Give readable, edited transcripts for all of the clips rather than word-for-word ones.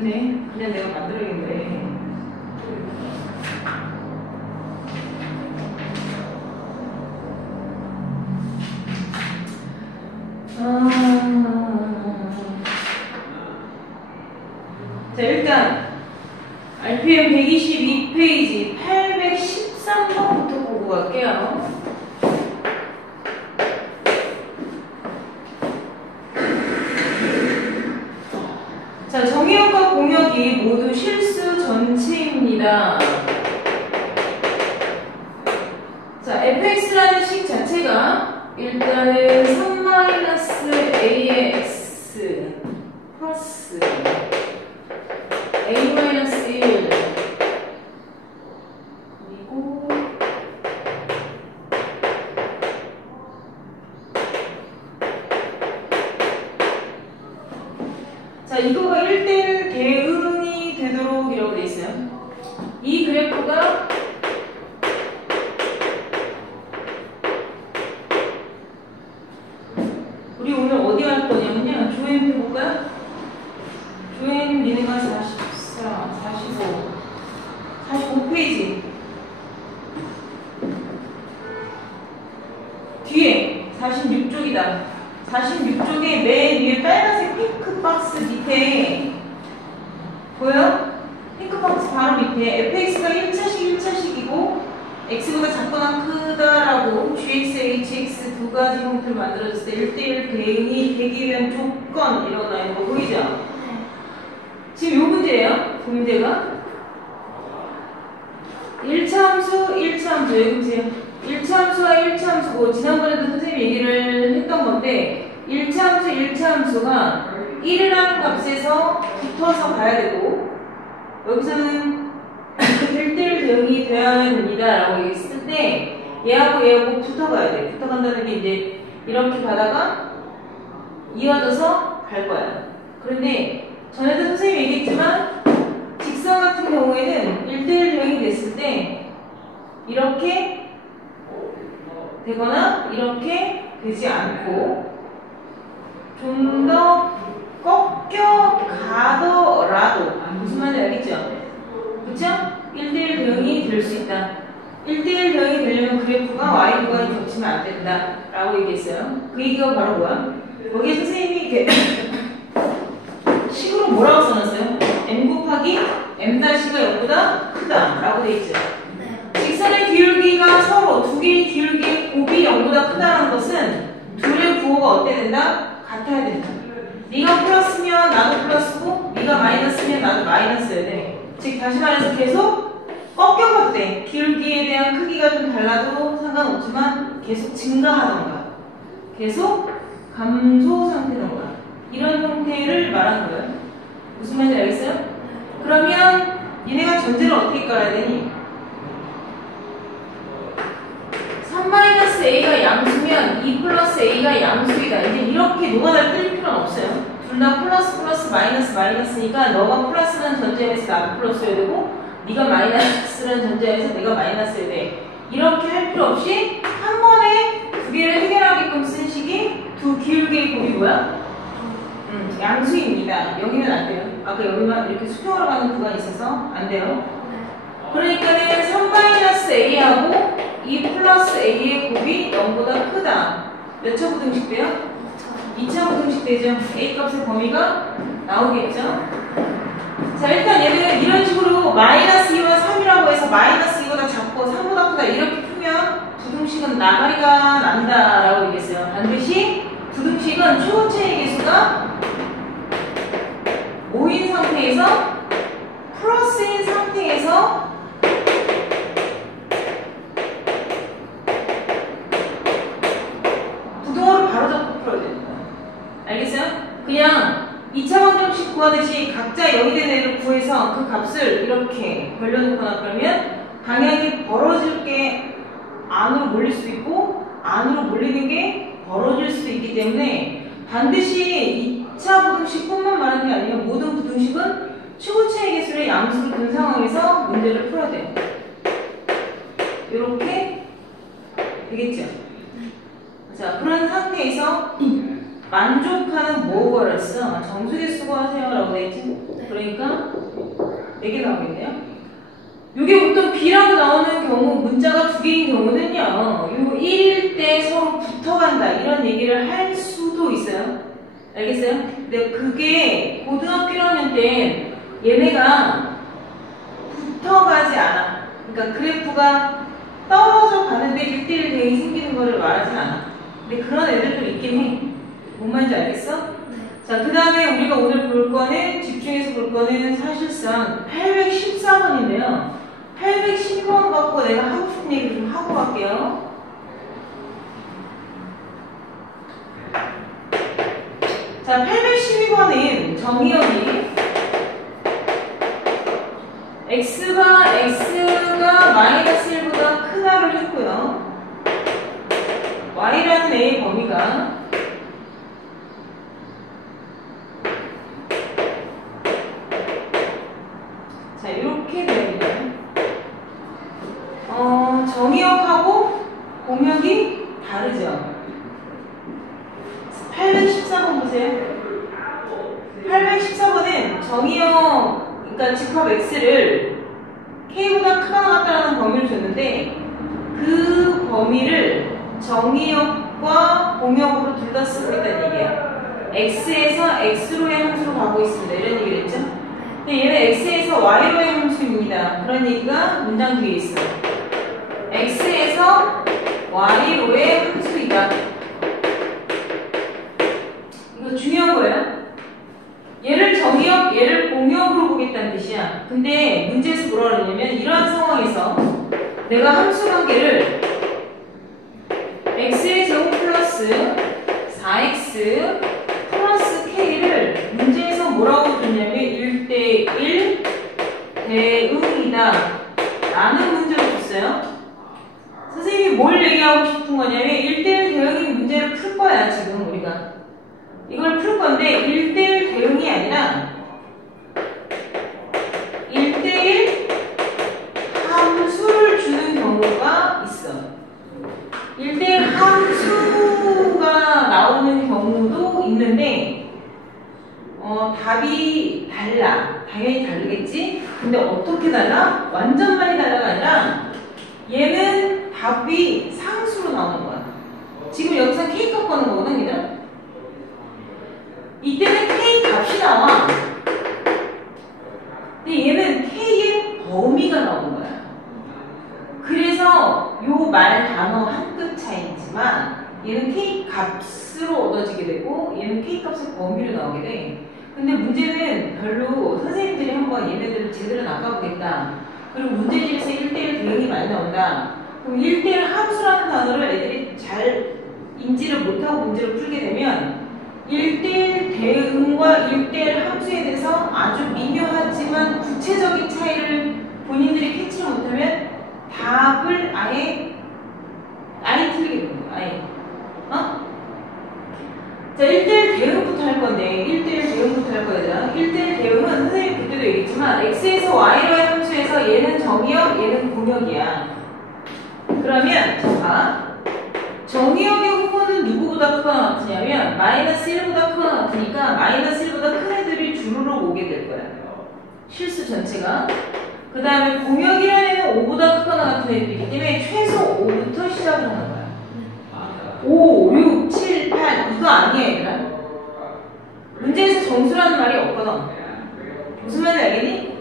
있네. 그냥 내가 만들어야겠네. 자, 일단 RPM 122페이지 813번부터 보고 갈게요. 자, 정의역과 공역이 모두 실수 전체입니다. 자, fx라는 식 자체가 일단은 3-a의 x 플러스 a-1 그리고 자, 이거가 1대1 대응이 되도록 이라고 되어 있어요. 이 그래프가 우리 오늘 어디 할 거냐면요. 조엔 해볼까요? 조엔 미네가 44, 45페이지 뒤에 46쪽이다. 46쪽에 맨 위에 빨간색 핑크 박스 밑에 보여? 핑크 박스 바로 밑에 fx가 1차식이고 x보다 작거나 크다라고 gx, hx 두 가지 형태를 만들어졌을 때 1대1 대응이 되기 위한 조건 이라고 나있는 거 보이죠? 지금 요 문제예요. 그 문제가 1차 함수, 1차 함수 여기 보세요. 1차 함수와 1차 함수고 지난번에도 선생님이 얘기를 했던 건데 1차 함수, 1차 함수가 1이라는 값에서 붙어서 가야 되고 여기서는 1대1 대응이 되어야 됩니다 라고 얘기했을 때 얘하고 붙어가야 돼. 붙어간다는 게 이제 이렇게 가다가 이어져서 갈 거야. 그런데 전에도 선생님이 얘기했지만 직선 같은 경우에는 1대1 대응이 됐을 때 이렇게 되거나 이렇게 되지 않고 좀 더 꺾여 가더라도 무슨 말인지 알겠죠? 그쵸? 1대1 대응이 될 수 있다. 1대1 대응이 되려면 그래프가 y 구간이 겹치면 안 된다 라고 얘기했어요. 그 얘기가 바로 뭐야? 거기에 선생님이 이렇게 식으로 뭐라고 써놨어요? m 곱하기 m-가 0보다 크다 라고 돼 있죠. 직선의 기울기가 서로 두 개의 기울기의 곱이 0보다 크다는 것은 둘의 부호가 어때 된다? 같아야 된다. 네가 플러스면 나도 플러스고 네가 마이너스면 나도 마이너스여야 돼. 즉 다시 말해서 계속 꺾여가도 돼. 기울기에 대한 크기가 좀 달라도 상관없지만 계속 증가하던가 계속 감소 상태던가 이런 형태를 말하는 거예요. 무슨 말인지 알겠어요? 그러면 얘네가 전제를 어떻게 깔아야 되니? 3-a가 양수면 2 플러스 a가 양수이다. 이제 이렇게 노가다를 뜰 필요는 없어요. 둘 다 플러스 플러스 마이너스 마이너스니까 너가 플러스라는 전제에서 나도 플러스여야 되고 네가 마이너스라는 전제에서 내가 마이너스여야 돼. 이렇게 할 필요 없이 한 번에 두 개를 해결하게끔 쓴 식이 두 기울기의 곱이 뭐야? 양수입니다. 여기는 안 돼요. 아까 여기만 이렇게 수평으로 가는 구간이 있어서 안 돼요. 그러니까는 3-a하고 2 플러스 a의 곱이 0보다 크다. 몇 차 부등식 돼요? 2차 부등식 되죠. a 값의 범위가 나오겠죠. 자, 일단 얘는 이런 식으로 마이너스 2와 3이라고 해서 마이너스 2보다 작고 3보다 크다 이렇게 풀면 부등식은 나가리가 난다라고 얘기했어요. 반드시 부등식은 최고체의 개수가 모인 상태에서 플러스인 상태에서 부등호를 바로잡고 풀어야 됩니다. 알겠어요? 그냥 2차 방정식 구하듯이 각자 여기된 애를 구해서 그 값을 이렇게 벌려놓거나 그러면 방향이 벌어질 게 안으로 몰릴 수도 있고 안으로 몰리는 게 벌어질 수도 있기 때문에 반드시 2차 부등식뿐만 말하는 게 아니라 모든 부등식은 최고차의 개수를 양수로 둔 상황에서 문제를 풀어야 돼요. 이렇게 되겠죠? 자, 그런 상태에서 만족하는 뭐가 그랬어? 정수기 수거하세요 라고 되어있지? 그러니까 4개 나오겠네요. 이게 보통 B라고 나오는 경우 문자가 2개인 경우는요, 요 1일 때 서로 붙어간다 이런 얘기를 할 수도 있어요. 알겠어요? 근데 그게 고등학교 1학년 때 얘네가 붙어가지 않아. 그러니까 그래프가 떨어져 가는데 1대1 대응이 생기는 거를 말하진 않아. 근데 그런 애들도 있긴 해. 뭔 말인지 알겠어? 자, 그 다음에 우리가 오늘 볼 거는, 집중해서 볼 거는 사실상 814번인데요. 812번 갖고 내가 하고 싶은 얘기 좀 하고 갈게요. 자, 812번은 정의역이 x가 마이너스 1보다 크다를 했고요. y라는 a의 범위가 자, 이렇게 됩니다. 정의역하고 공역이 다르죠. 814번 보세요. 814번은 정의역, 그러니까 집합 x를 k보다 크거나 같다는 범위를 줬는데 그 범위를 정의역과 공역으로 둘 다 쓰고 있다는 얘기예요. x에서 x로의 함수로 가고 있습니다. 이런 얘기를 했죠. 근데 얘는 x에서 y로의 함수입니다. 그런 얘기가 문장 뒤에 있어요. x에서 y로의 함수이다. 이거 중요한 거예요. 얘를 정의역, 얘를 공역으로 보겠다는 뜻이야. 근데 문제에서 뭐라 그러냐면 이러한 상황에서 내가 함수 관계를 x의 제곱 플러스 4x 플러스 k를 문제에서 뭐라고 줬냐면 1대1 대응이다 라는 문제를 줬어요. 선생님이 뭘 얘기하고 싶은 거냐면 1대1 대응인 문제를 풀 거야. 지금 우리가 이걸 풀 건데 1대1 대응이 아니라 1대1 함수를 주는 경우가 있어. 1대1 함수가 나오는 경우도 있는데 답이 달라. 당연히 다르겠지? 근데 어떻게 달라? 완전 많이 달라가 아니라 얘는 답이 상수로 나오는 거야. 지금 여기서 K값 거는 거거든, 얘들아. 이때는 K 값이 나와. 근데 얘는 K의 범위가 나오는 거야. 그래서 요 말 단어 한 끗 차이지만 얘는 K 값으로 얻어지게 되고 얘는 K 값의 범위로 나오게 돼. 근데 문제는 별로 선생님들이 한번 얘네들을 제대로 낚아보겠다. 그리고 문제집에서 1대1 대응이 많이 나온다. 그럼 1대1 함수라는 단어를 애들이 잘 인지를 못하고 문제를 풀게 되면 1대1 대응과 1대1 함수에 대해서 아주 미묘하지만 구체적인 차이를 본인들이 캐치를 못하면 답을 아예 틀리게 되는 거야. 아예. 자, 1대1 대응부터 할 건데 1대1 대응부터 할 거잖아. 1대1 대응은 선생님이 그때도 얘기했지만 x에서 y로의 함수에서 얘는 정의역, 얘는 공역이야. 그러면 자, 정의역의 후보는 누구보다 크거나 같으냐면 마이너스 1보다 크거나 같으니까 마이너스 1보다 큰 애들이 주르륵 오게 될 거야. 실수 전체가. 그 다음에 공역이라는 애는 5보다 크거나 같은 애들이기 때문에 최소 5부터 시작을 하는 거야. 5, 6, 7, 8 이거 아니야 얘들아. 문제에서 정수라는 말이 없거든. 무슨 말인지 알겠니?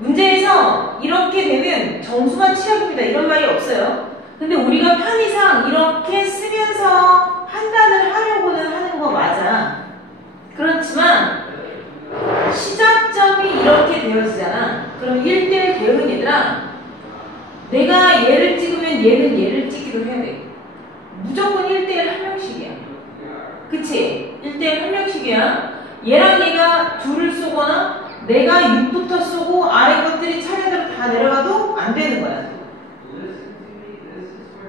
문제에서 이렇게 되면 정수만 취약입니다 이런 말이 없어요. 근데 우리가 편의상 이렇게 쓰면서 판단을 하려고는 하는 거 맞아. 그렇지만 시작점이 이렇게 되어지잖아. 그럼 1대1 대응은 얘들아, 내가 얘를 찍으면 얘는 얘를 찍기도 해야 돼. 무조건 1대1 한 명씩이야. 그치? 1대1 한 명씩이야. 얘랑 얘가 둘을 쏘거나 내가 6부터 쏘고 아래 것들이 차례대로 다 내려가도 안 되는 거야.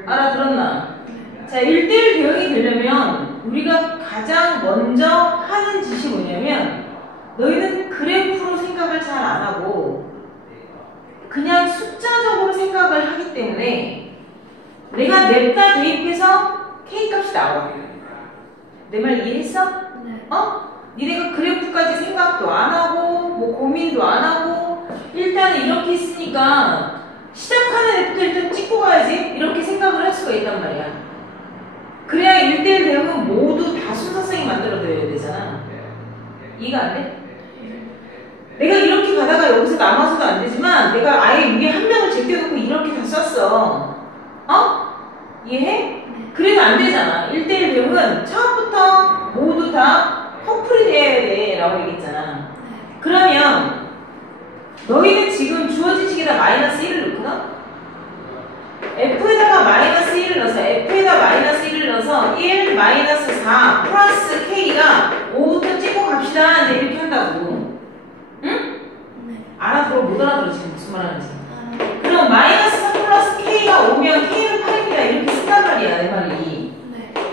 알아들었나? 자, 1대1 대응이 되려면 우리가 가장 먼저 하는 짓이 뭐냐면 너희는 그래프로 생각을 잘 안 하고 그냥 숫자적으로 생각을 하기 때문에 내가 냅다 대입해서 K값이 나와. 내 말 이해했어? 네. 니네가 그래프까지 생각도 안 하고 뭐 고민도 안 하고 일단은 이렇게 있으니까 시작하는 애부터 일단 찍고 가야지 이렇게 생각을 할 수가 있단 말이야. 그래야 1대1 대응은 모두 다 순서성이 만들어져야 되잖아. 이해가 안 돼? 내가 이렇게 가다가 여기서 남아서도 안 되지만 내가 아예 위에 한 명을 제껴놓고 이렇게 다 썼어. 이해해? 그래도 안 되잖아. 1대1 대응은 처음부터 모두 다 커플이 돼야 돼 라고 얘기했잖아. 그러면 너희는 지금 주어진 식에다 마이너스 1을 넣거든? F에다가 마이너스 1을 넣어서 F에다 마이너스 1을 넣어서 1 마이너스 4 플러스 K가 5부터 찍고 갑시다 이제 이렇게 한다고. 응? 알아들어 못 알아들어 지금 무슨 말 하는지. 그럼 마이너스 4 플러스 K가 오면 K는 8입니다 이렇게 쓴단 말이야 내 말이.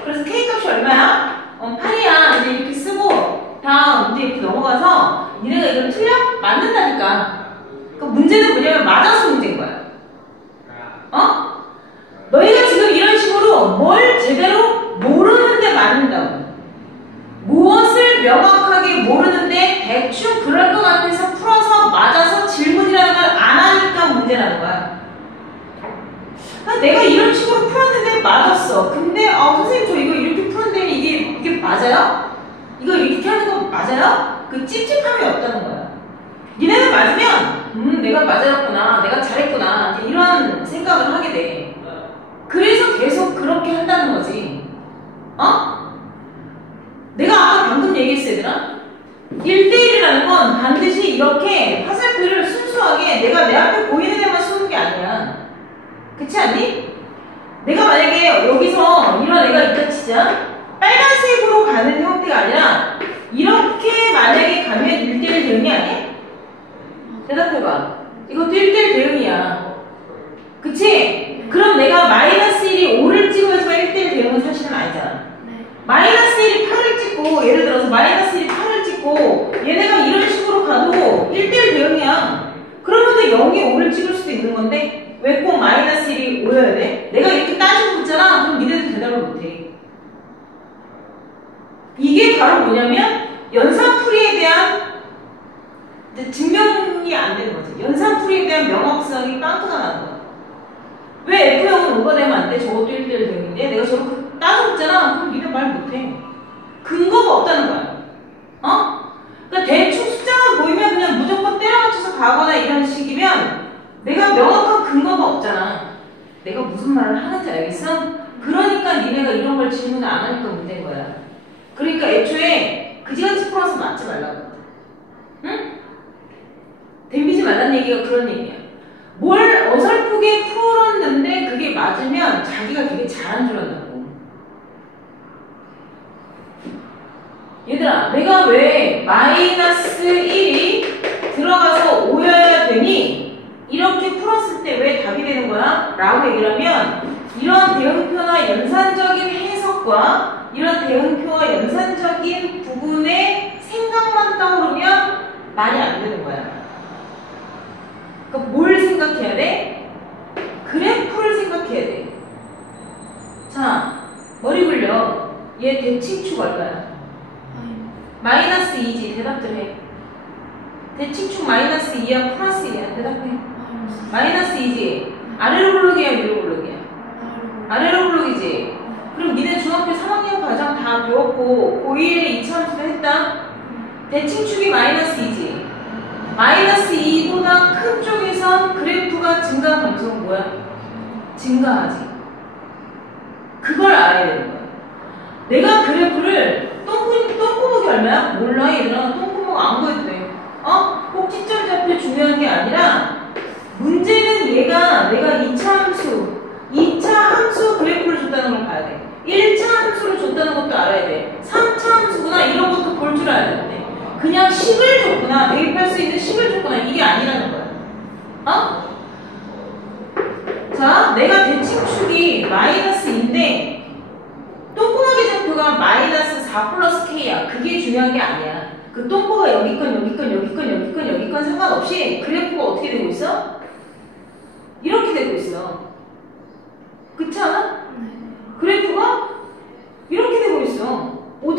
그래서 K 값이 얼마야? 8이야 이제 이렇게 쓰고 다음 문제 이렇게 넘어가서 니네가 이걸 틀려? 맞는다니까. 그 문제는 뭐냐면 맞아서 문제인 거야. 너희가 지금 이런 식으로 뭘 제대로 모르는데 맞는다고. 무엇을 명확하게 모르는데 대충 그럴 것 같아서 풀어서 맞아서 질문이라는 걸 안 하니까 문제라는 거야. 내가 이런 식으로 풀었는데 맞았어. 근데 선생님 저 이거 이렇게 풀었는데 이게 맞아요? 이거 이렇게 하는 거 맞아요? 그 찝찝함이 없다는 거야. 니네는 맞으면 내가 맞았구나 내가 잘했구나 이런 생각을 하게 돼. 그래서 계속 그렇게 한다는 거지. 내가 아까 방금 얘기했어 얘들아. 1대1이라는 건 반드시 이렇게 화살표를 순수하게 내가 내 앞에 보이는 애만 쏘는 게 아니야. 그렇지 않니? 내가 만약에 여기서 이런 애가 있다 치자. 빨간색으로 가는 형태가 아니라 이렇게 만약에 가면 1대1 대응이 아니야? 대답해봐. 이것도 1대1 대응이야. 그치? 그럼 내가 마이너스 1이 5를 찍으면서 1대1 대응은 사실은 아니잖아. 마이너스 1이 8을 찍고 예를 들어서 마이너스 1이 8을 찍고 얘네가 이런 식으로 가도 1대1 대응이야. 그러면 0이 5를 찍을 수도 있는 건데 왜 꼭 마이너스 1이 5여야 돼? 내가 이렇게 따지고 있잖아. 그럼 니네도 대답을 못해. 이게 바로 뭐냐면 연산풀이에 대한 증명이 안 되는 거지. 연산풀이에 대한 명확성이 빵꾸가 나는 거야. 왜 F형은 5가 되면 안 돼? 저것도 1대1 대응인데 내가 저렇게 따져봤잖아. 그럼 니네 말 못해. 근거가 없다는 거야. 그러니까 대충 숫자만 보이면 그냥 무조건 때려 맞춰서 가거나 이런 식이면 내가 명확한 근거가 없잖아. 내가 무슨 말을 하는지 알겠어? 그러니까 니네가 이런 걸 질문을 안 하니까 문제인 거야. 그러니까 애초에 그지같이 풀어서 맞지 말라고. 응? 덤비지 말라는 얘기가 그런 얘기야. 뭘 어설프게 풀었는데 그게 맞으면 자기가 되게 잘한 줄 안다고. 얘들아, 내가 왜 마이너스 1이 들어가서 5여야 되니? 이렇게 풀었을 때 왜 답이 되는 거야? 라고 얘기를 하면 이런 대응표나 연산적인 해석과 이런 대응표와 연산적인 부분의 생각만 떠오르면 말이 안 되는 거야. 그러니까 뭘 생각해야 돼? 그래프를 생각해야 돼. 자, 머리 굴려. 얘 대칭축 얼마야? 마이너스 2지. 대답들 해. 대칭축 마이너스 2야? 플러스 2야? 대답해. 마이너스 2지. 아래로 굴르기야? 위로 굴르기야? 아래로 굴르기지. 그럼 니네 중학교 3학년 과정 다 배웠고 고1에 2차함수도 했다. 대칭축이 마이너스 2지. 마이너스 2보다 큰 쪽에선 그래프가 증가 감소는 뭐야? 증가하지. 그걸 알아야 되는 거야. 내가 그래프를 똥구멍이 얼마야? 몰라 얘들아. 똥구멍 안 구해도 돼. 꼭 시점 좌표 중요한 게 아니라 문제는 얘가 내가 2차 함수 그래프를 줬다는 걸 봐야 돼. 1차 함수를 줬다는 것도 알아야 돼. 3차 함수구나 이런 것도 볼 줄 알아야 돼. 그냥 식을 줬구나. 대입할 수 있는 식을 줬구나. 이게 아니라는 거야. 자, 내가 대칭축이 마이너스인데 똥구멍의 좌표가 마이너스 4 플러스 K야. 그게 중요한 게 아니야. 그 똥구가 여기 건 상관없이 그래프가 어떻게 되고 있어? 이렇게 되고 있어. 그렇지 않아? 그래프가 이렇게 되고 있어. 어디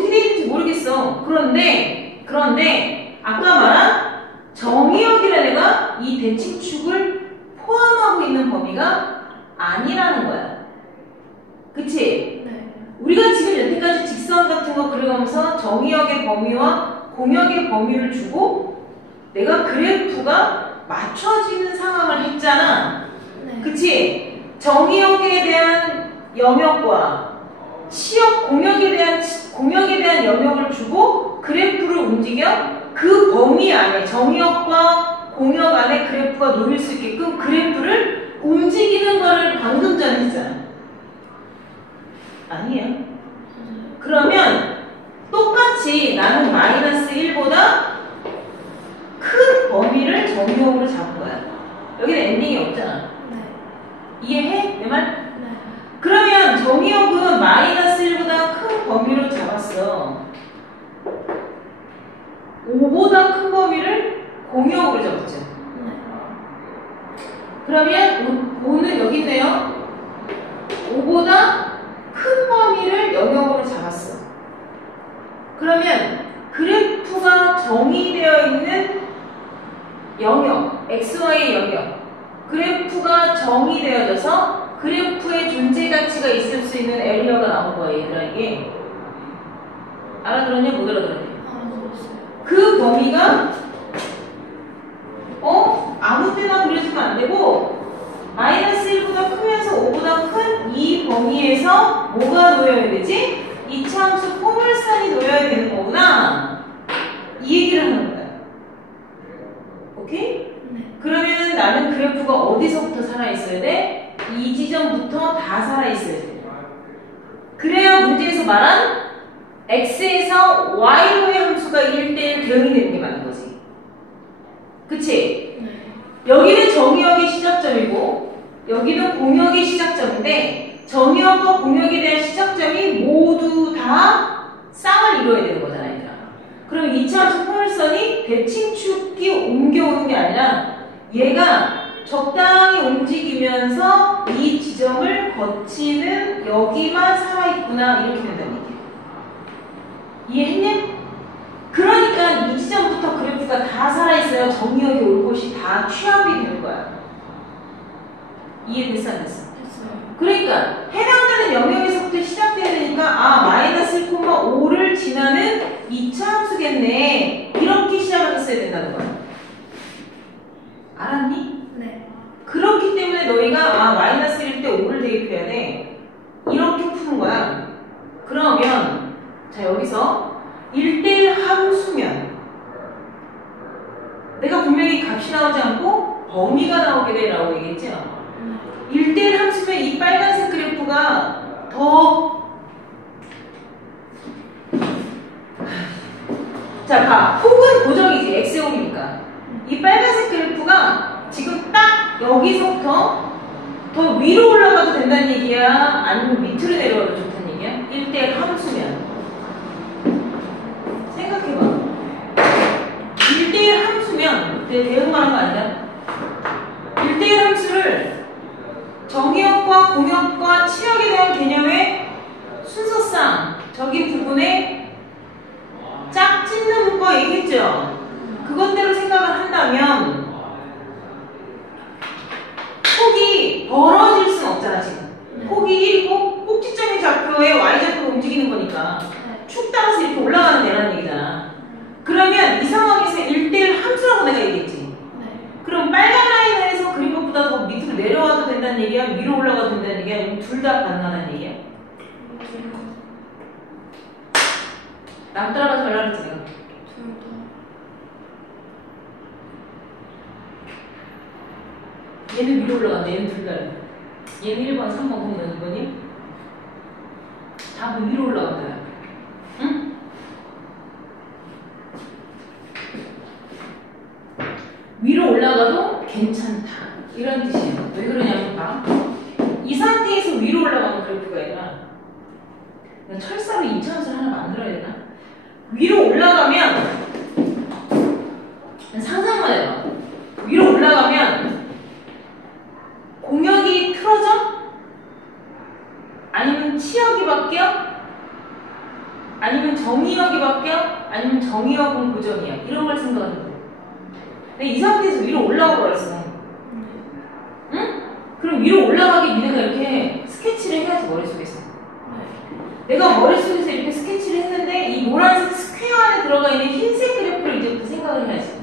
범위가 아니라는 거야. 그치? 네. 우리가 지금 여태까지 직선 같은 거 그려가면서 정의역의 범위와 공역의 범위를 주고 내가 그래프가 맞춰지는 상황을 했잖아. 네. 그치? 정의역에 대한 영역과 공역에 대한 영역을 주고 그래프를 움직여 그 범위 안에 정의역과 공역 안에 그래프가 놓일 수 있게끔 그래프를 움직이는 거를 방금 전에 했잖아. 아니에요. 그러면 똑같이 나는 마이너스 1보다 큰 범위를 정의역으로 잡은 거야. 여기는 엔딩이 없잖아. 네. 이해해? 내 말? 네. 그러면 정의역은 마이너스 1보다 큰 범위로 잡았어. 5보다 큰 범위를 공역으로 잡았죠. 네. 그러면 5는 여기 있네요. 5보다 큰 범위를 영역으로 잡았어. 그러면 그래프가 정의되어 있는 영역, XY의 영역, 그래프가 정의되어져서 그래프의 존재 가치가 있을 수 있는 에리어가 나온 거예요, 얘들아, 이게. 알아들었냐? 못 알아들었냐? 알아들었어요. 그 범위가 아무 때나 그려주면 안 되고 마이너스 1보다 크면서 5보다 큰 이 범위에서 뭐가 놓여야 되지? 이차함수 포물선이 놓여야 되는 거구나. 이 얘기를 하는 거야. 오케이? 네. 그러면 나는 그래프가 어디서부터 살아있어야 돼? 이 지점부터 다 살아있어야 돼. 그래야 문제에서 말한 x에서 y로의 함수가 1대1 대응이 되는 게 맞는 거지. 그치? 네. 여기는 정의역의 시작점이고 여기는 공역의 시작점인데 정의역과 공역에 대한 시작점이 모두 다 쌍을 이루어야 되는 거잖아, 얘들아. 그럼 2차함수 포물선이 대칭축이 옮겨오는 게 아니라 얘가 적당히 움직이면서 이 지점을 거치는 여기만 살아있구나 이렇게 된다는 얘기야. 이해했냐? 그러니까 이 지점부터 그래프가 다 살아있어야 정의역이 올 곳이 다 취합이 되는 거야. 이해됐어, 안 됐어? 됐어요. 그러니까 해당되는 영역에서부터 시작돼야 되니까 마이너스 1,5를 지나는 2차 함수겠네. 이렇게 시작을 했어야 된다는 거야. 알았니? 네. 그렇기 때문에 너희가 마이너스 1일 때 5를 대입해야 돼. 이렇게 푸는 거야. 그러면 자 여기서 1대1 함수면 내가 분명히 값이 나오지 않고 범위가 나오게 되라고 얘기했죠. 1대1 함수면 이 빨간색 그래프가 더 자, 봐. 폭은 고정이지. x형이니까. 이 빨간색 그래프가 지금 딱 여기서부터 더 위로 올라가도 된다는 얘기야? 아니면 밑으로 내려가도 좋다는 얘기야? 1대1 함수면. 생각해봐. 1대1 함수면, 대응하는 거 아니야? 1대1 함수를 정의역과 공역과 치역에 대한 개념의 순서상 저기 부분에 짝 찢는 문과 얘기했죠? 그것대로 생각을 한다면 폭이 벌어질 순 없잖아 지금. 폭이 1이고 꼭지점의 좌표에 y좌표가 움직이는 거니까 축 따라서 이렇게 올라가는 애라는 얘기잖아. 그러면 이 상황에서 1대1 함수라고 내가 얘기했지. 그럼 빨간 라인에서 그린 것보다 더 밑으로 내려와도 된다는 얘기야? 위로 올라가도 된다는 얘기야? 아니면 둘 다 가능하다는 얘기야? 남 따라가지 말라 그랬지 내가. 얘는 위로 올라간다. 얘는 둘 다. 얘는 1번, 3번, 그러면 2번이? 다 위로 올라간다. 응? 위로 올라가도 괜찮다. 이런 뜻이에요. 왜 그러냐면 봐. 이 상태에서 위로 올라가는 그래프가 아니라 철사로 2차함수를 하나 만들어야 되나? 위로 올라가면 상상만 해봐. 위로 올라가면 공역이 틀어져? 아니면 치역이 바뀌어? 아니면 정의역이 바뀌어? 아니면 정의역은 고정이야? 이런 걸 생각하는 거야. 근데 이 상태에서 위로 올라오고 그랬어. 응? 그럼 그럼 위로 올라가게 니네가 이렇게 스케치를 해야지, 머릿속에서. 내가 머릿속에서 이렇게 스케치를 했는데 이 노란색 스퀘어 안에 들어가 있는 흰색 그래프를 이제부터 생각을 해야지.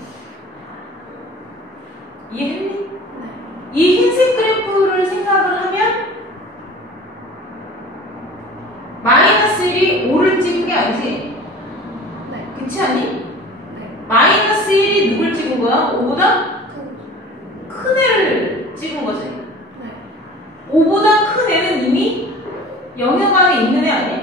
이해했니? 이 흰색 그래프를 생각을 하면 마이너스 1이 5를 찍은 게 아니지? 그렇지 않니? 마이너스 1이 누굴 찍은 거야? 5보다 큰 애를 찍은 거지. 5보다 큰 애는 이미 영역 안에 있는 애 아니야?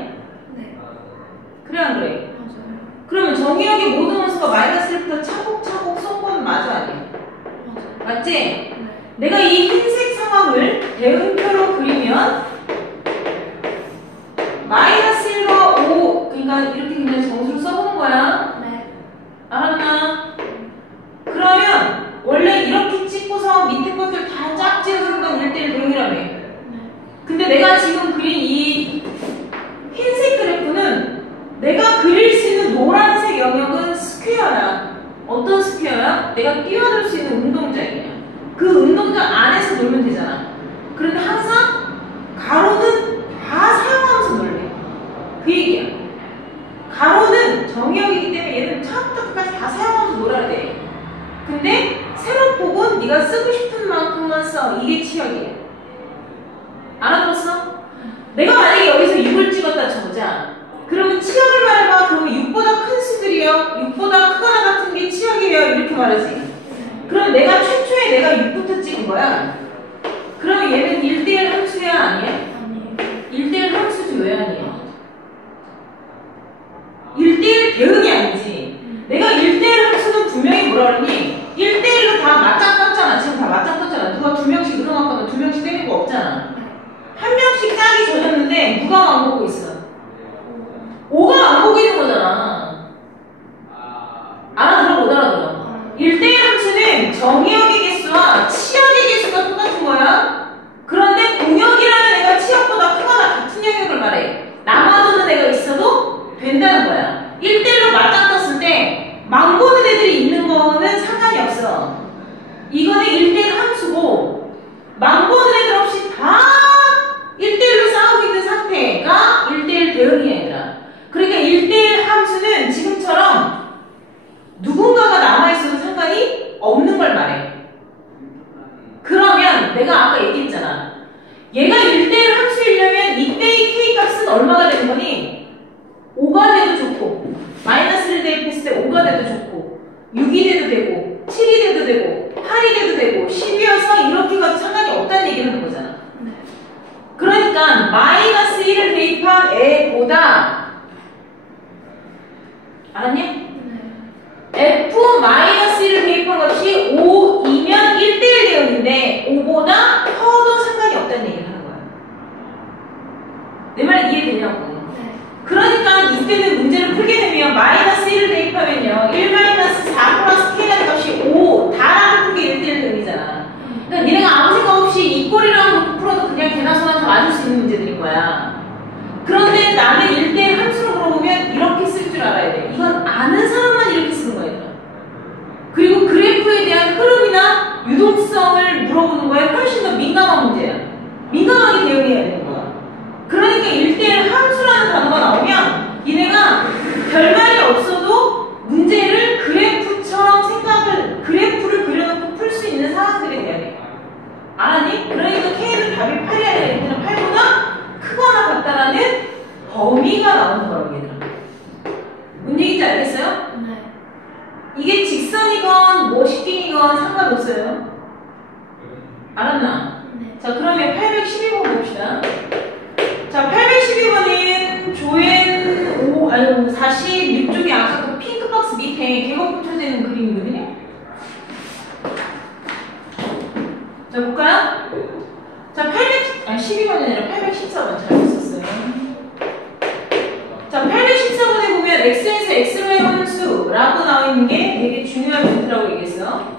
그래 안 그래? 맞아요. 그러면 정의역의 모든 원수가 마이너스 1부터 차곡차곡 쏜 건 맞아 아니야? 맞지? 내가 이 흰색 상황을 대응표로 그리면 마이너스 1과 5, 그러니까 이렇게 그냥 정수를 써보는 거야. 알았나? 그러면 원래 이렇게 찍고서 밑에 것들 다 짝 지어주는 건 1대1 대응이라며. 근데 내가 지금 그린 이 흰색 그래프는 내가 그릴 수 있는 노란색 영역은 스퀘어야. 어떤 스퀘어야? 내가 뛰어놀 수 있는 운동장이야. 그 운동장 안에서 놀면 되잖아. 그런데 항상 가로는 다 사용하면서 놀래. 그 얘기야. 가로는 정의역이기 때문에 얘는 처음부터 끝까지 다 사용하면서 놀아야 돼. 근데 세로폭은 네가 쓰고 싶은 만큼만 써. 이게 치역이야. 알아들었어? 내가 만약에 여기서 6을 찍었다 쳐보자. 그러면 치역을 말해봐. 그러면 6보다 큰 수들이요. 6보다 크거나 같은 게 치역이에요. 이렇게 말하지. 그럼 내가 최초에 내가 6부터 찍은 거야. 그러면 얘는 1대1 함수야 아니야? 1대1 함수지 왜 아니야? 1대1 대응이 아니지. 내가 1대1 함수는 분명히 뭐라 그러니? 1대1로 다 맞짱 떴잖아. 지금 다 맞짱 떴잖아. 누가 2명씩 늘어났거나 2명씩 때릴 거 없잖아. 한 명씩 짝이 젖었는데 누가 왕보고 있어? 5가 왕보고 있는 거잖아. 알아들어 못 알아들어? 1대1 함수는 정의역의 개수와 치역의 개수가 똑같은 거야. 그런데 공역이라는 애가 치역보다 크거나 같은 영역을 말해. 남아도는 애가 있어도 된다는 거야. 1대1로 맞짱 떴을 때 망보는 애들이 있는 거는 상관이 없어. 이거는 1대1 함수고 망보는 애들 없이 다 1대1로 싸우고 있는 상태가 1대1 대응이야 얘들아. 그러니까 1대1 함수는 지금처럼 누군가가 남아있어도 상관이 없는 걸 말해. 그러면 내가 아까 얘기했잖아. 얘가 1대1 함수이려면 이때의 k 값은 얼마가 되는 거니? 5가 돼도 좋고 마이너스를 대입했을 때 5가 돼도 좋고 6이 돼도 되고 7이 돼도 되고 8이 돼도 되고 10이어서 이렇게 가도 상관이 없다는 얘기를 하는 거잖아. 그러니까 마이너스 1을 대입한 애보다 알았니? F-1을 대입한 값이 5이면 1대1 대응인데 5보다 커도 상관이 없다는 얘기를 하는 거야. 내 말 이해되냐고. 그러니까 이때는 문제를 풀게 되면 마이너스 1을 대입하면요 1-4 플러스 k라는 값이 5 다라는 풀게 1대1 대응이잖아. 그러니까 니네가 아무 생각 없이 이 꼴이라고 놓고 풀어도 그냥 개나 소나 다 맞을 수 있는 문제들인 거야. 그런데 나는 1대1 함수로 물어보면 이렇게 쓸 줄 알아야 돼. 이건 아는 사람만 이렇게 쓰는 거야. 그리고 그래프에 대한 흐름이나 유동성을 물어보는 거에 훨씬 더 민감한 문제야. 민감하게 대응해야 되는 거야. 그러니까 1대1 함수라는 단어가 나오면 얘네가 별말이 없어도 문제를 그래프처럼 그래프를 그려놓고 풀 수 있는 상황들이 돼야 돼. 알았니? 그러니까 K는 답이 8이야. 얘네는 8보다 크거나 같다라는 범위가 나오는 거라고 얘들아. 뭔 얘기인지 알겠어요? 이게 직선이건 뭐 식긴이건 상관없어요. 알았나? 자, 그러면 812번 봅시다. 자, 812번은 조엔 46쪽에 아까 그 핑크 박스 밑에 객업 붙여져 있는 그림이거든요. 자, 볼까요? 자, 12번이 아니라 814번 잘못 썼어요. 자, 814번에 보면 x에서 x로 해오는 수라고 나와 있는 게 되게 중요한 멘트라고 얘기했어.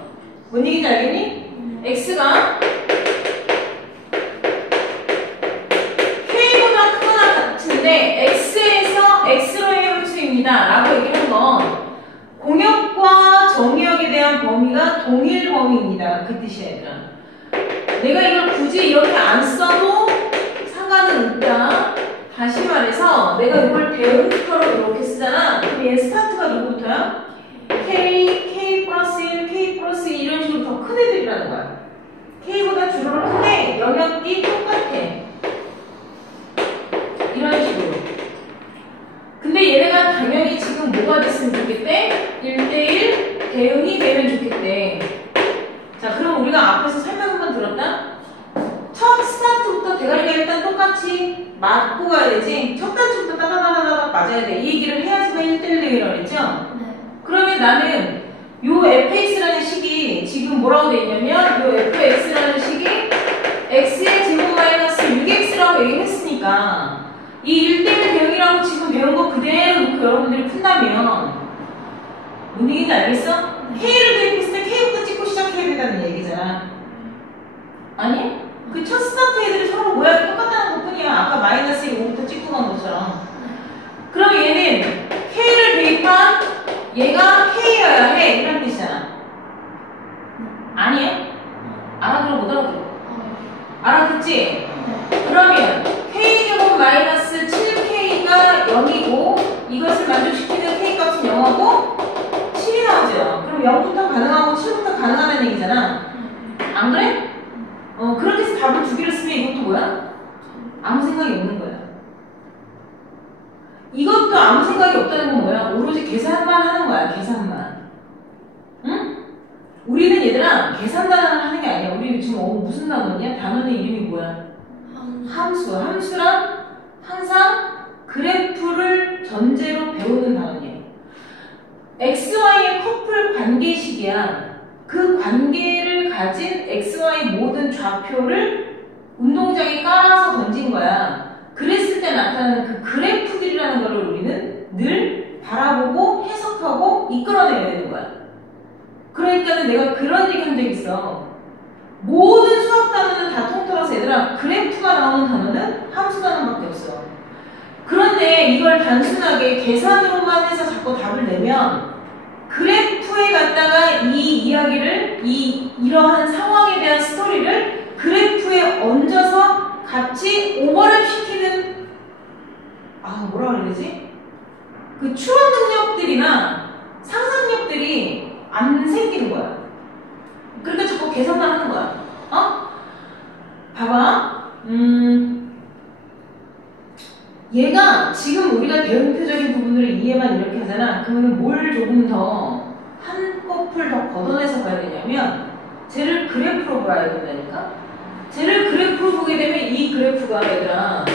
뭔 얘기인지 알겠니? x가 k보다 크거나 같은데 x에서 x로 해오는 수입니다 라고 얘기한 건 공역과 정의역에 대한 범위가 동일 범위입니다. 그 뜻이야 얘들아. 내가 이걸 굳이 이렇게 이거를 대응부터로 이렇게 쓰잖아. 그럼 얘 스타트가 누구부터야? K 플러스 1, K 플러스 2 이런 식으로 더 큰 애들이라는 거야. K보다 주로로 큰데 영역이 똑같아. 이런 식으로. 근데 얘네가 당연히 지금 뭐가 됐으면 좋겠대? 1대1 대응이 되면 좋겠대. 자, 그럼 우리가 앞에서 설명 한번 들었다? 첫 스타트부터 대가리가 일단 똑같이 맞고 가야 되지. 첫 단추부터 따다다다닥 맞아야 돼. 이 얘기를 해야지만 1대1 대응이라고 그랬죠? 네. 그러면 나는 요 fx라는 식이 지금 뭐라고 돼 있냐면 요 fx라는 식이 x의 제곱 마이너스 6x라고 얘기했으니까 이 1대1 대응이라고 지금 배운 거 그대로 놓고 여러분들이 푼다면 뭔 얘기인지 알겠어? K를 대입했을 때 K부터 찍고 시작해야 된다는 얘기잖아. 아니? 그 첫 스타트 애들이 서로 모양이 똑같다는 것 뿐이야. 아까 마이너스 1부터 찍고 간 것처럼. 그럼 얘는 K를 대입한 얘가 K여야 해. 이런 뜻이잖아. 아니야? 알아들어 못 알아들어? 알아듣지? 그러면 K제곱 마이너스 7K가 0이고 이것을 만족시키는 K 값은 0하고 7이 나오죠. 그럼 0부터 가능하고 7부터 가능하다는 얘기잖아. 안 그래? 그렇게 해서 답을 두 개를 쓰면 이것도 뭐야? 아무 생각이 없는 거야. 이것도 아무 생각이 없다는 건 뭐야? 오로지 계산만 하는 거야, 계산만. 응? 우리는 얘들아, 계산만 하는 게 아니야. 우리 지금 무슨 단어냐? 단어의 이름이 뭐야? 함수. 함수란 항상 그래프를 전제로 배우는 단어냐. XY의 커플 관계식이야. 그 관계를 가진 XY 모든 좌표를 운동장에 깔아서 던진 거야. 그랬을 때 나타나는 그 그래프들이라는 거를 우리는 늘 바라보고 해석하고 이끌어내야 되는 거야. 그러니까는 내가 그런 얘기 한 적 있어. 모든 수학 단어는 다 통틀어서 얘들아 그래프가 나오는 단어는 함수 단어밖에 없어. 그런데 이걸 단순하게 계산으로만 해서 자꾸 답을 내면 그래프에 갖다가 이 이야기를 이러한 상황에 대한 스토리를 그래프에 얹어서 같이 오버랩 시키는 뭐라 그래야 되지? 그 추론 능력들이나 상상력들이 안 생기는 거야. 그러니까 자꾸 계산만 하는 거야. 봐봐. 얘가 지금 우리가 대응표적인 부분을 이해만 이렇게 하잖아. 그러면 뭘 조금 더 한 꺼풀 더 걷어내서 봐야 되냐면 쟤를 그래프로 봐야 된다니까. 쟤를 그래프로 보게 되면 이 그래프가 얘들아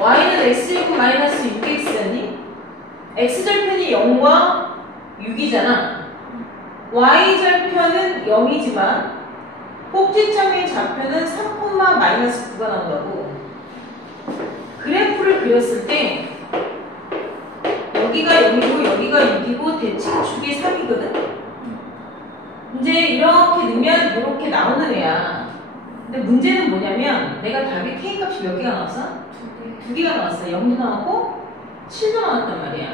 y는 x제곱 마이너스 6x잖니? x절편이 0과 6이잖아. y절편은 0이지만 꼭지점의 좌표는 3, 마이너스 9가 나온다고. 그래프를 그렸을 때 여기가 0이고 여기가 6이고 대칭축이 3이거든? 이제 이렇게 넣으면 이렇게 나오는 애야. 근데 문제는 뭐냐면 내가 답이 K값이 몇 개가 나왔어? 두 개가 나왔어. 0도 나왔고 7도 나왔단 말이야.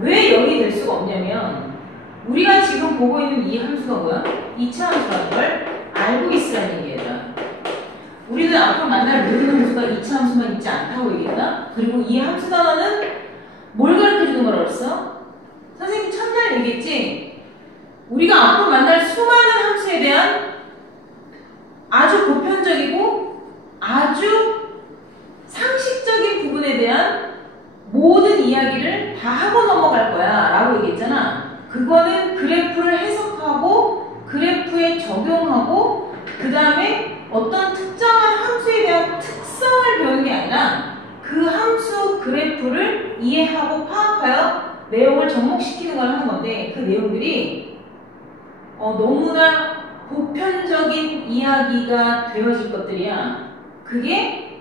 왜 0이 될 수가 없냐면 우리가 지금 보고 있는 이 함수가 뭐야? 2차 함수라는 걸 알고 있으라는 얘기야. 우리는 앞으로 만날 모든 함수가 2차 함수만 있지 않다고 얘기했다. 그리고 이 함수 단어는 뭘 가르쳐주는 거라고 했어? 선생님이 첫날 얘기했지? 우리가 앞으로 만날 수많은 함수에 대한 아주 보편적이고 아주 상식적인 부분에 대한 모든 이야기를 다 하고 넘어갈 거야 라고 얘기했잖아. 그거는 그래프를 해석하고 그래프에 적용하고 그 다음에 어떤 특정한 함수에 대한 특성을 배우는 게 아니라 그 함수 그래프를 이해하고 파악하여 내용을 접목시키는 걸 하는 건데 그 내용들이 너무나 보편적인 이야기가 되어질 것들이야. 그게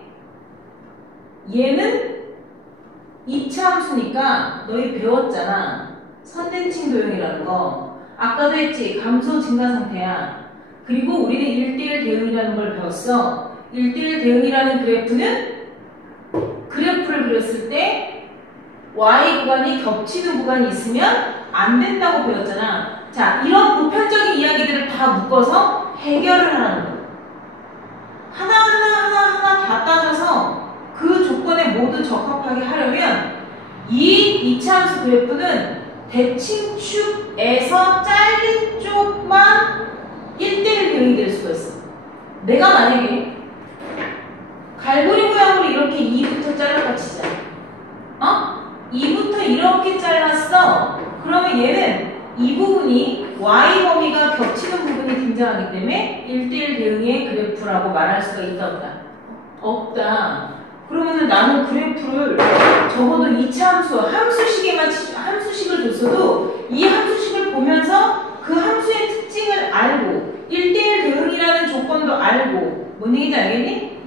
얘는 2차 함수니까 너희 배웠잖아. 선대칭 도형이라는 거. 아까도 했지. 감소 증가 상태야. 그리고 우리는 1대1 대응이라는 걸 배웠어. 1대1 대응이라는 그래프는 그래프를 그렸을 때 y 구간이 겹치는 구간이 있으면 안 된다고 배웠잖아. 자, 이런 보편적인 이야기들을 다 묶어서 해결을 하라는 거야. 하나하나 다 따져서 그 조건에 모두 적합하게 하려면 이 이차함수 그래프는 대칭축에서 잘린 쪽만 1대1 대응이 될 수가 있어. 내가 만약에 갈고리 모양으로 이렇게 2부터 잘라가 치자. 2부터 이렇게 잘랐어. 그러면 얘는 이 부분이 y 범위가 겹치는 부분이 등장하기 때문에 1대1 대응의 그래프라고 말할 수가 있다 없다? 없다. 그러면은 나는 그래프를 적어도 2차 함수식을 줬어도 이 함수식을 보면서 그 함수의 특징을 알고 1대1 대응이라는 조건도 알고 뭔 얘기인지 알겠니?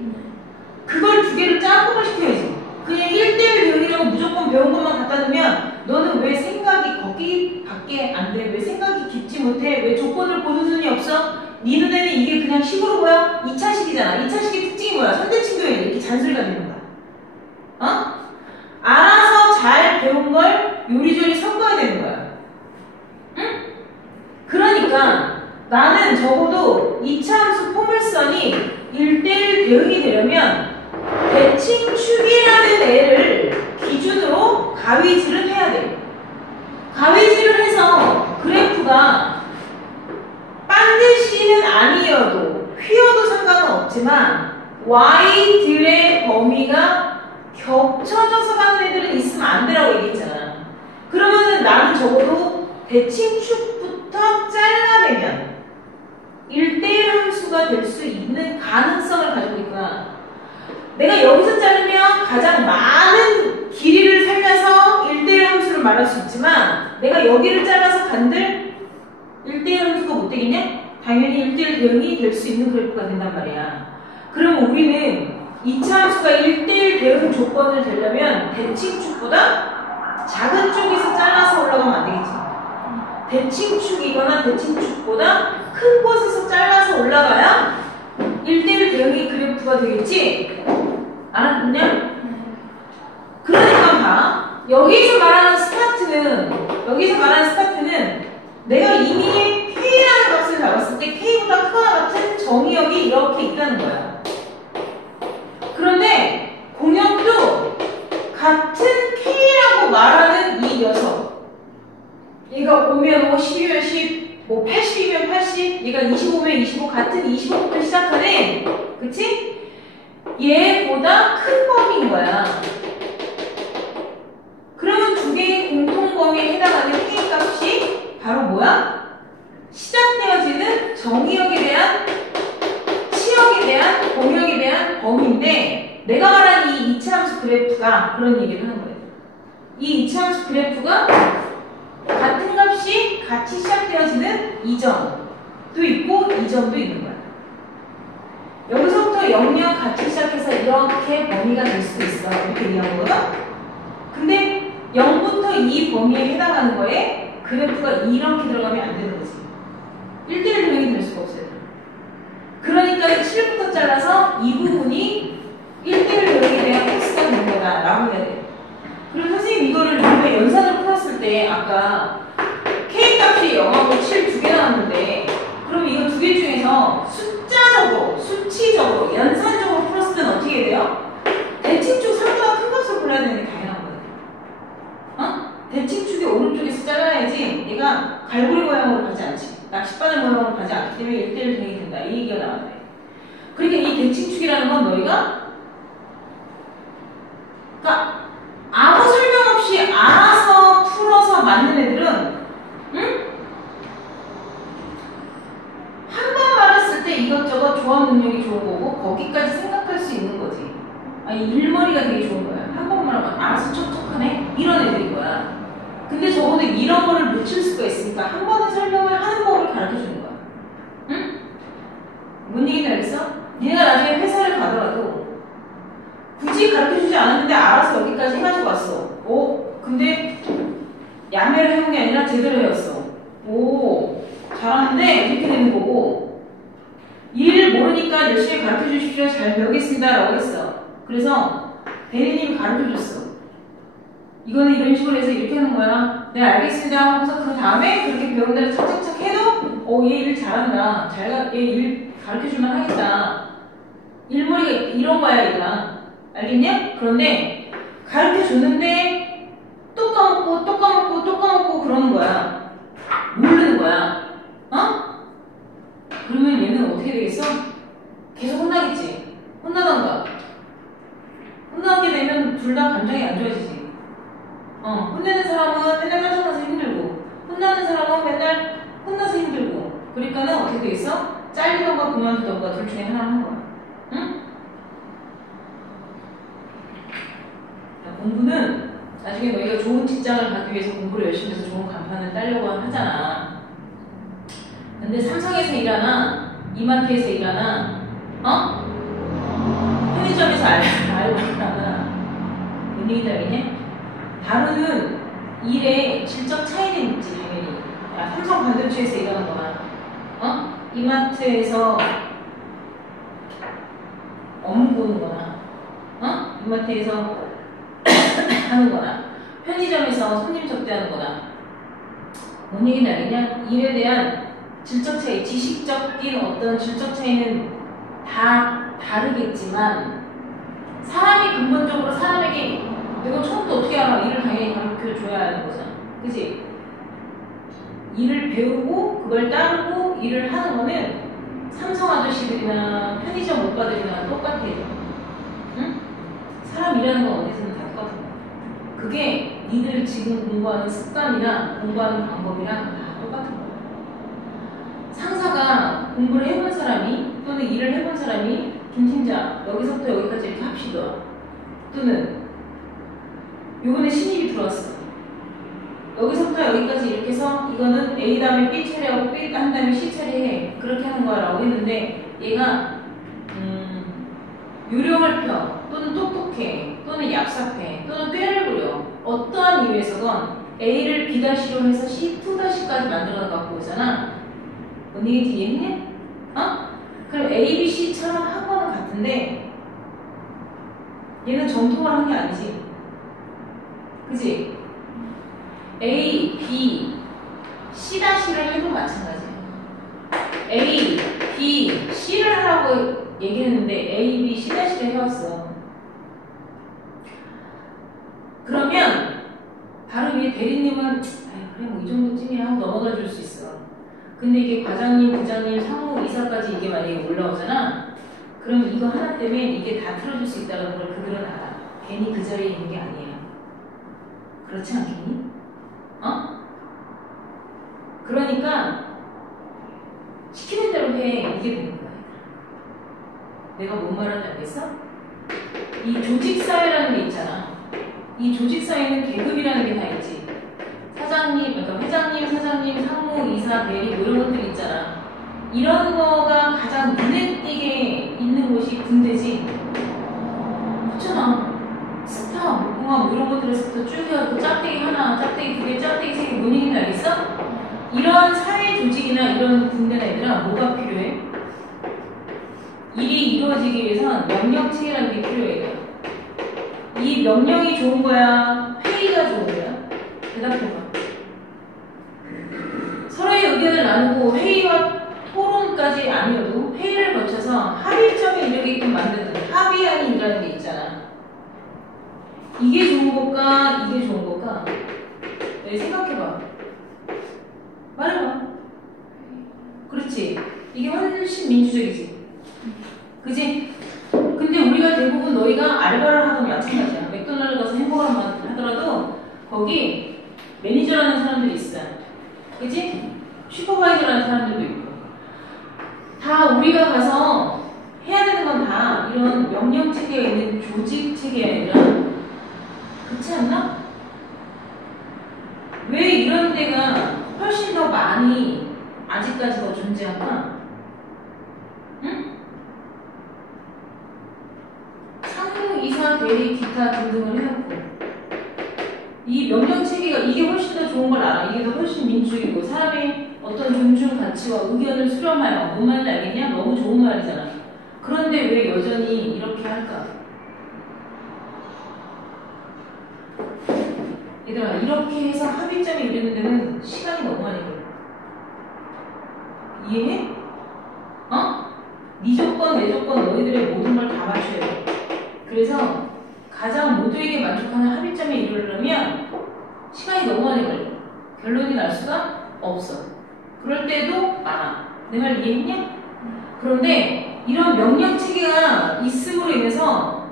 그걸 두 개를 짬뽕을 시켜야지. 그냥 1대1 대응이라고 무조건 배운 것만 갖다 놓으면 너는 왜 생각이 거기밖에 안 돼? 왜 생각이 깊지 못해? 왜 조건을 보는 눈이 없어? 네 눈에는 이게 그냥 식으로 보여? 2차식이잖아. 2차식의 특징이 뭐야? 선대칭도에 이렇게 잔소리가 되는 거야. 알아서 잘 배운 걸 요리조리 섞어야 되는 거야. 응? 그러니까 나는 적어도 2차 함수 포물선이 1대1 대응이 되려면 대칭축이라는 애를 기준으로 가위질을 해야 돼. 가위질을 해서 그래프가 반드시는 아니어도 휘어도 상관은 없지만 y들의 범위가 겹쳐져서 가는 애들은 있으면 안 되라고 얘기했잖아. 그러면은 나는 적어도 대칭축부터 잘라내면 1대1 함수가 될 수 있는 가능성을 가지고 있구나. 내가 여기서 자르면 가장 많은 길이를 살려서 1대1 함수를 말할 수 있지만 내가 여기를 잘라서 간들 1대1 함수가 못 되겠냐? 당연히 1대1 대응이 될 수 있는 그래프가 된단 말이야. 그럼 우리는 2차 함수가 1대1 대응 조건을 되려면 대칭축보다 작은 쪽에서 잘라서 올라가면 안 되겠지. 대칭축이거나 대칭축보다 큰 곳에서 잘라서 올라가야 1대1 대응의 그래프가 되겠지? 알았냐? 그러니까 봐. 여기서 말하는 스타트는 내가 이미 K라는 값을 잡았을 때 K보다 크거나 같은 정의역이 이렇게 있다는 거야. 그런데 공역도 같은 K라고 말하는 이 녀석, 얘가 5면 5, 10이면 10, 뭐 80이면 80, 얘가 25면 25, 같은 25부터 시작하는, 그치? 얘보다 큰 범위인 거야. 그러면 두 개의 공통 범위에 해당하는 K 값이 바로 뭐야? 시작되어지는 정의역에 대한, 치역에 대한, 공역에 대한 범위인데, 내가 말한 이 2차 함수 그래프가 그런 얘기를 하는 거예요. 이 2차 함수 그래프가 같은 값이 같이 시작되어지는 이 점도 있고 이 점도 있는 거야. 여기서부터 0령 같이 시작해서 이렇게 범위가 될 수도 있어. 이렇게 얘기한 거거든? 근데 0부터 2 범위에 해당하는 거에 그래프가 이렇게 들어가면 안 되는 거지. 1대1 대응이 될 수가 없어요. 그러니까 7부터 잘라서 이 부분이 1대1 대응에 대한 횟수가 되는 거다 라고 해야 돼. 그리고 선생님 이거를 우리가 연산을 풀었을 때 아까 K값이 0하고 7 두 개 나왔는데 그럼 이거 두 개 중에서 숫자적으로, 수치적으로, 연산적으로 풀었을 때는 어떻게 돼요? 대칭축 3보다 큰 값을 골라야 되는 게 당연한 거예요. 대칭축이 오른쪽에서 잘라야지 얘가 갈고리 모양으로 가지 않지. 낚싯바늘 모양으로 가지 않기 때문에 1대1 대응이 된다. 이 얘기가 나왔네. 그러니까 이 대칭축이라는 건 너희가 그러니까 아무 설명 없이 알아서 풀어서 맞는 애들은 한 번 말했을 때 이것저것 조합 능력이 좋은 거고 거기까지 생각할 수 있는 거지. 아니 일머리가 되게 좋은 거야. 한 번 말하면 알아서 척척하네? 이런 애들인 거야. 근데 적어도 이런 거를 놓칠 수가 있으니까 한 번에 설명을 하는 법을 가르쳐주는 거야. 응? 뭔 얘기인지 알겠어? 니네가 나중에 회사를 가더라도 굳이 가르쳐주지 않았는데 알아서 여기까지 해가지고 왔어. 오, 근데 야매를 해온 게 아니라 제대로 해왔어. 오, 잘하는데 이렇게 되는 거고 일 모르니까 열심히 가르쳐주십시오. 잘 배우겠습니다 라고 했어. 그래서 대리님이 가르쳐줬어. 이거는 이런 식으로 해서 이렇게 하는 거야. 네 알겠습니다 하면서 그 다음에 그렇게 배운 대로 착착착 해도 얘 일 잘한다. 얘 일 가르쳐줄만 하겠다. 일머리가 이런 거야 얘가. 알겠냐? 그런데 가르쳐 줬는데 또 까먹고 또 까먹고 또 까먹고 그러는 거야. 모르는 거야. 어? 그러면 얘는 어떻게 되겠어? 계속 혼나겠지. 혼나던가. 혼나게 되면 둘 다 감정이 안 좋아지지. 혼내는 사람은 맨날 짜증나서 힘들고, 혼나는 사람은 맨날 혼나서 힘들고. 그러니까는 어떻게 되겠어? 잘리던가 그만두던가 둘 중에 하나 하는 거야. 응? 공부는 나중에 너희가 좋은 직장을 가기 위해서 공부를 열심히 해서 좋은 간판을 따려고 하잖아. 근데 삼성에서 일하나, 이마트에서 일하나, 편의점에서 알고 일하나, 뭔 얘기인지 알겠냐? 다루는 일에 질적 차이는 있지, 당연히. 야, 삼성 반도체에서 일하는 거나, 이마트에서 업무 보는 거나, 이마트에서 하는 거나, 편의점에서 손님 접대하는 거나, 뭔 얘기인지 알겠냐? 일에 대한 질적 차이, 지식적인 어떤 질적 차이는 다 다르겠지만, 사람이 근본적으로 사람에게 내가 처음부터 어떻게 알아? 일을 당연히 가르쳐줘야 하는 거잖아. 그치? 일을 배우고 그걸 따르고 일을 하는 거는 삼성 아저씨들이나 편의점 오빠들이나 똑같아요. 응? 사람 일하는 건 어디서는 다 똑같은 거야. 그게 니들 지금 공부하는 습관이나 공부하는 방법이랑 다 똑같은 거야. 상사가 공부를 해본 사람이 또는 일을 해본 사람이 김 팀장 여기서부터 여기까지 이렇게 합시다. 또는 요번에 신입이 들어왔어. 여기서부터 여기까지 이렇게 해서 이거는 A 다음에 B 처리하고 B 한 다음에 C 처리해. 그렇게 하는 거라고 했는데 얘가 요령을 펴 또는 똑똑해 또는 얍삽해 또는 꾀를 부려 어떠한 이유에서건 A를 B-로 해서 C2-까지 만들어 갖고 오잖아. 뭔 얘기인지 이해했냐? 그럼 A, B, C처럼 한 거는 같은데 얘는 정통을 한 게 아니지. 그치? A, B, C-를 해도 마찬가지야. A, B, C를 하라고 얘기했는데 A, B, C-를 해왔어. 그러면 바로 위에 대리님은 그래 뭐 이 정도쯤이야 하고 넘어가 줄 수 있어. 근데 이게 과장님, 부장님, 상무, 이사까지 이게 만약에 올라오잖아. 그러면 이거 하나 때문에 이게 다 틀어줄 수 있다는 걸 그들은 알아. 괜히 그 자리에 있는 게 아니에요. 그렇지 않겠니? 그러니까 시키는 대로 해. 이게 되는 거야. 내가 뭔 말하는지 알겠어? 이 조직사회라는 게 있잖아. 이 조직사회는 계급이라는 게 다 있지. 사장님, 그러니까 회장님, 사장님, 상무, 이사, 대리 뭐 이런 것들이 있잖아. 이런 거가 가장 눈에 띄게 있는 곳이 군대지. 그렇잖아. 스타, 무궁화 뭐 이런 것들에서부터 쭉 해가지고 짝대기 하나, 짝대기 두 개, 짝대기 세 개 뭔 얘기인지 알겠어? 이런 사회 조직이나 이런 군대나 얘들아 뭐가 필요해? 일이 이루어지기 위해선 명령체계라는 게 필요해. 이 명령이 좋은 거야? 회의가 좋은 거야? 대답해봐. 서로의 의견을 나누고 회의와 토론까지 아니어도 회의를 거쳐서 합의점에 이르게끔 만드는 합의안이 일하는 게 있잖아. 이게 좋은 걸까? 이게 좋은 걸까? 네, 생각해봐. 말해봐. 그렇지. 이게 훨씬 민주적이지. 그지? 근데 우리가 대부분 너희가 알바를 하던 마찬가지야. 맥도날드 가서 햄버거를 하더라도 거기 매니저라는 사람들이 있어. 그지? 슈퍼바이저라는 사람들도 있고. 다 우리가 가서 해야 되는 건 다 이런 명령 체계에 있는 조직 체계가 아니라 그렇지 않나? 왜 이런 데가 훨씬 더 많이 아직까지 더 존재하나? 응? 상무, 이사, 대리, 기타 등등을 해놓고 이 명령체계가 이게 훨씬 더 좋은 걸 알아. 이게 더 훨씬 민주이고 사람의 어떤 존중 가치와 의견을 수렴하여 뭔 말인지 알겠냐? 너무 좋은 말이잖아. 그런데 왜 여전히 이렇게 할까? 얘들아 이렇게 해서 합의점에 이르는 데는 시간이 너무 많이 걸려. 이해해? 네 조건 내 조건 너희들의 모든 걸 다 맞춰야 돼. 그래서 가장 모두에게 만족하는 합의점에 이르려면 시간이 너무 많이 걸려. 결론이 날 수가 없어. 그럴 때도 많아. 내 말 이해했냐? 그런데 이런 명령체계가 있음으로 인해서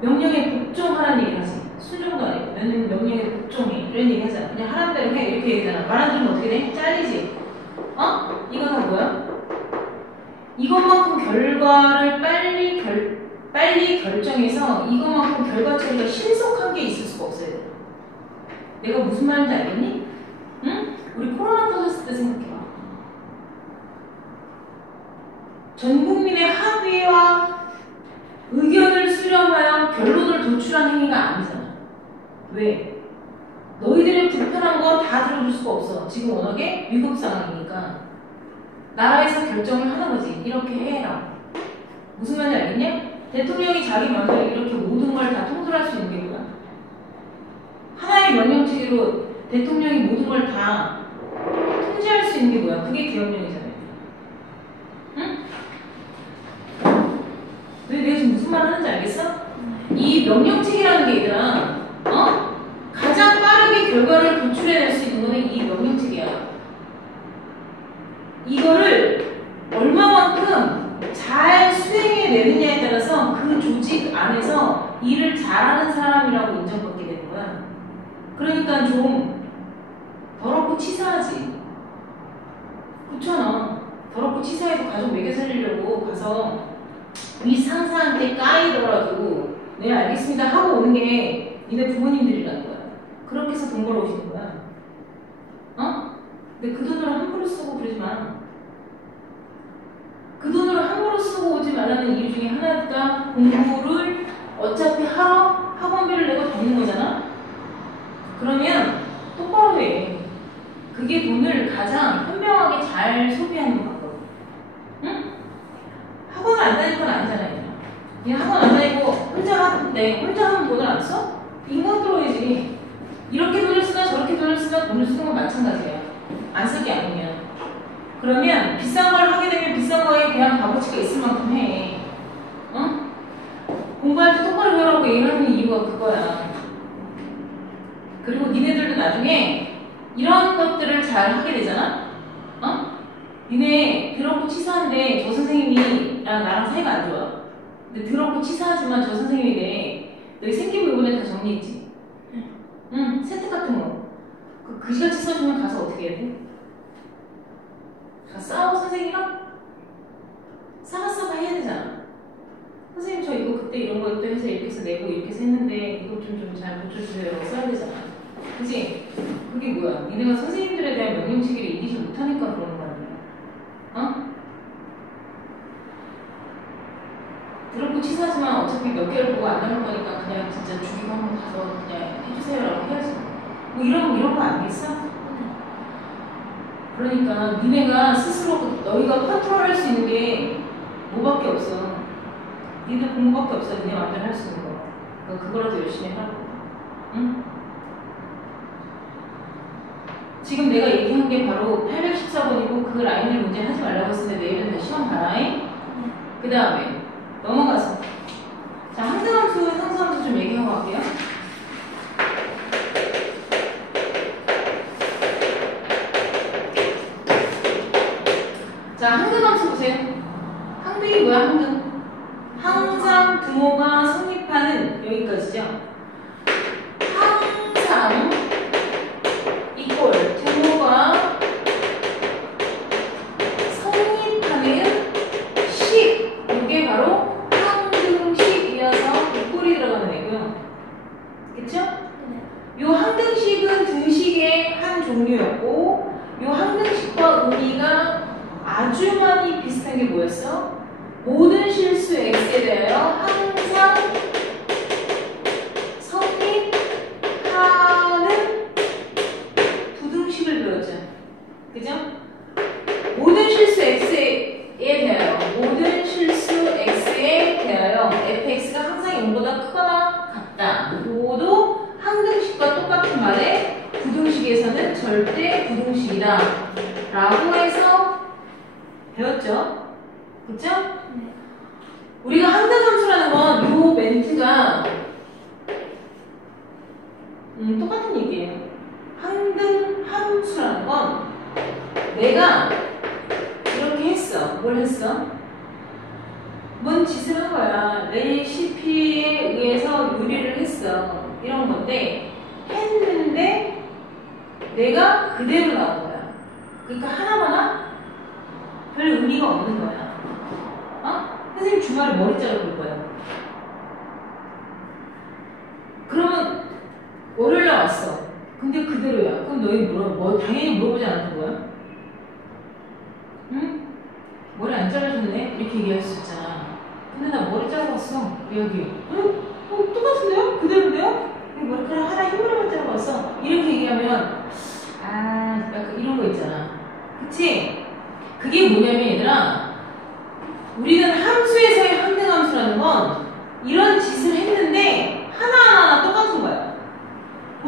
명령에 복종하라는 얘기를 하지. 순종도 아니고 명령에 복종해. 이런 얘기 하잖아. 그냥 하라는 대로 해. 이렇게 얘기하잖아. 말 안 들으면 어떻게 돼? 잘리지? 어? 이거 다 뭐야? 이것만큼 결과를 빨리 결정해서 이것만큼 결과 처리가 신속한 게 있을 수가 없어야 돼. 내가 무슨 말인지 알겠니? 응? 우리 코로나 터졌을 때 생각해봐. 전 국민의 합의와 의견을 수렴하여 결론을 도출한 행위가 아니잖아. 왜? 너희들의 불편한 거 다 들어줄 수가 없어. 지금 워낙에 위급 상황이니까. 나라에서 결정을 하는 거지. 이렇게 해라. 무슨 말인지 알겠냐? 대통령이 자기 마음대로 이렇게 모든 걸 다 통솔할 수 있는 게 뭐야? 하나의 명령체계로 대통령이 모든 걸 다 통제할 수 있는 게 뭐야? 그게 계엄령이잖아요. 응? 내가 지금 무슨 말을 하는지 알겠어? 이 명령체계라는 게 얘들아, 가장 빠르게 결과를 도출해낼 수 있는 거는 이 명령체계야. 이거를 얼마만큼 잘 수행해내느냐에 따라서 그 조직 안에서 일을 잘하는 사람이라고 인정받게 되는 거야. 그러니까 좀 더럽고 치사하지. 그렇잖아. 더럽고 치사해도 가족 먹여 살리려고 가서 위 상사한테 까이더라도 네 알겠습니다 하고 오는 게 니네 부모님들이라는 거야. 그렇게 해서 돈 벌어오시는 거야. 근데 그 돈으로 함부로 쓰고 그러지 마. 그 돈으로 함부로 쓰고 오지 말라는 이유 중에 하나가 공부를 어차피 하러 학원비를 내고 다니는 거잖아. 그러면 똑바로 해. 그게 돈을 가장 현명하게 잘 소비하는 것 같거든. 응? 학원을 안 다닐 건 아니잖아요. 그냥 학원 안 다니고 혼자 하는데 혼자 하면 돈을 안 써? 인간 들어야지. 이렇게 돈을 쓰나 저렇게 돈을 쓰나 돈을 쓰는 건 마찬가지야. 안 쓰기 아니면. 그러면 비싼 걸 하게 되면 비싼 거에 대한 값어치가 있을 만큼 해. 공부할 때 똑바로 하라고 얘기하는 이유가 그거야. 그리고 니네들도 나중에 이런 것들을 잘 하게 되잖아? 니네 더럽고 치사한데 저 선생님이랑 나랑 사이가 안 좋아. 근데 더럽고 치사하지만 저 선생님이 너희 생기부 이번에 다 정리했지? 응, 세트 같은 거. 그지같이 써주면 가서 어떻게 해야 돼? 싸워 선생님이랑? 싸가 해야 되잖아. 선생님 저 이거 그때 이런 거 또 해서 이렇게 해서 내고 이렇게 해서 했는데 이거 좀 잘 고쳐주세요 써야 되잖아. 그치? 그게 뭐야? 니네가 선생님들에 대한 명령체계를 이기지 못하니까 그러는 거 아니야? 더럽고 치사하지만 어차피 몇 개를 보고 안 나올 거니까 그냥 진짜 주기로 한번 가서 그냥 해주세요라고 해야지. 뭐 이런 거 아니겠어? 그러니까 니네가 스스로 너희가 컨트롤할 수 있는 게 뭐밖에 없어. 니네 공부밖에 없어. 니네 마음대로 할 수 있는 거. 그러니까 그거라도 열심히 하라고. 응? 지금 내가 얘기한 게 바로 814번이고 그 라인을 문제 하지 말라고 했는데 내일은 다시 시험 봐라잉. 그 다음에 넘어가서 자 항등함수, 상수함수 좀 얘기하고 갈게요. 자 항등함수 보세요. 항등이 뭐야? 항등 항상 부모가 성립하는 여기까지죠. 항상 이꼴 부모가 성립하는 식 이게 바로 항등식이어서 이꼴이 들어가는 애고요. 그쵸? 요 항등식은 등식의 한 종류였고 요 항등식과 의미가 아주 많이 비슷한 게 뭐였어? 모든 실수 x에 대하여 항상 성립하는 부등식을 배웠죠. 그죠? 모든 실수 x에 대하여 모든 실수 x에 대하여 fx가 항상 0보다 크거나 같다. 모두 항등식과 똑같은 말에 부등식에서는 절대 부등식이다 라고 해서 배웠죠. 그쵸? 우리가 항등함수라는 건 요 멘트가 짓을 한 거야. 레시피에 의해서 요리를 했어. 이런 건데, 했는데, 내가 그대로 나온 거야. 그러니까 하나마나 별 의미가 없는 거야. 어? 선생님 주말에 머리 자를 거야. 그러면 월요일날 왔어. 근데 그대로야. 그럼 너희 당연히 물어보지 않았던 거야? 응? 머리 안 잘라줬네? 이렇게 얘기할 수 있잖아. 근데 나 머리 자르고 왔어. 여기. 응? 똑같은데요? 그대로인데요? 머리카락 하나 힘으로만 자르고 왔어. 이렇게 얘기하면 약간 이런 거 있잖아. 그치? 그게 뭐냐면 얘들아, 우리는 함수의